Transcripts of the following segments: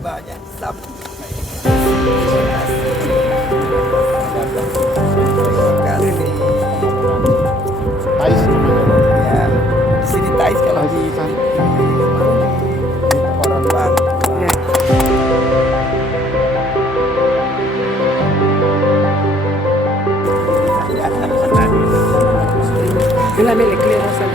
banyak sapi. Kasih. Tais namanya. Ya, di sini Tais kalau di orang Bang. Ya. Bila milik clear asal.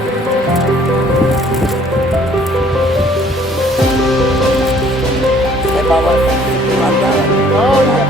Saya bawa keluarga. Oh iya.